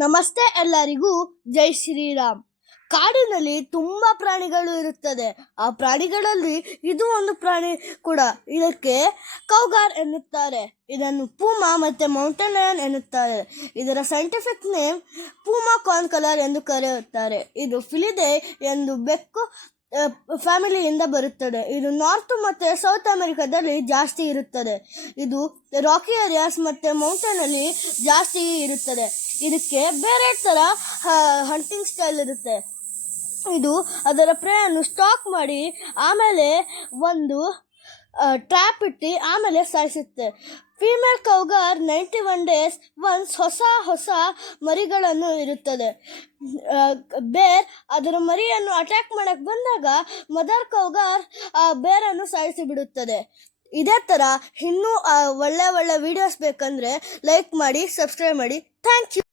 ನಮಸ್ತೆ ಎಲ್ಲರಿಗೂ ಜೈ ಶ್ರೀರಾಮ್. ಕಾಡಿನಲ್ಲಿ ತುಂಬಾ ಪ್ರಾಣಿಗಳು ಇರುತ್ತದೆ. ಆ ಪ್ರಾಣಿಗಳಲ್ಲಿ ಇದು ಒಂದು ಪ್ರಾಣಿ ಕೂಡ. ಇದಕ್ಕೆ ಕೌಗಾರ್ ಎನ್ನುತ್ತಾರೆ. ಇದನ್ನು ಪೂಮಾ ಮತ್ತೆ ಮೌಂಟೇನ್ ಲಯನ್ ಎನ್ನುತ್ತಾರೆ. ಇದರ scientific name Puma corn colour ಎಂದು ಕರೆಯುತ್ತಾರೆ. ಇದು ಫಿಲಿಡೆ ಎಂದು ಬೆಕ್ಕು ಫ್ಯಾಮಿಲಿಯಿಂದ ಬರುತ್ತದೆ. ಇದು ನಾರ್ತ್ ಮತ್ತೆ ಸೌತ್ ಅಮೆರಿಕಾದಲ್ಲಿ ಜಾಸ್ತಿ ಇರುತ್ತದೆ. ಇದು ರಾಕಿ ಏರಿಯಾಸ್ ಮತ್ತೆ ಮೌಂಟೇನ್ ಅಲ್ಲಿ ಜಾಸ್ತಿ ಇರುತ್ತದೆ. ಇದಕ್ಕೆ ಬೇರೆ ತರ ಹಂಟಿಂಗ್ ಸ್ಟೈಲ್ ಇರುತ್ತೆ. ಇದು ಅದರ ಪ್ರೇಯನ್ನು ಸ್ಟಾಕ್ ಮಾಡಿ ಆಮೇಲೆ ಒಂದು ಟ್ರ್ಯಾಪ್ ಇಟ್ಟು ಆಮೇಲೆ ಸಾಯಿಸುತ್ತೆ. ಫೀಮೇಲ್ ಕೌಗಾರ್ 91 ಡೇಸ್ ಒನ್ಸ್ ಹೊಸ ಮರಿಗಳನ್ನು ಇರುತ್ತದೆ. ಬೇರ್ ಅದರ ಮರಿಯನ್ನು ಅಟ್ಯಾಕ್ ಮಾಡಕ್ ಬಂದಾಗ ಮದರ್ ಕೌಗಾರ್ ಆ ಬೇರನ್ನು ಸಾಯಿಸಿ ಬಿಡುತ್ತದೆ. ಇದೇ ತರ ಇನ್ನೂ ಒಳ್ಳೆ ವಿಡಿಯೋಸ್ ಬೇಕಂದ್ರೆ ಲೈಕ್ ಮಾಡಿ, ಸಬ್ಸ್ಕ್ರೈಬ್ ಮಾಡಿ. Thank you.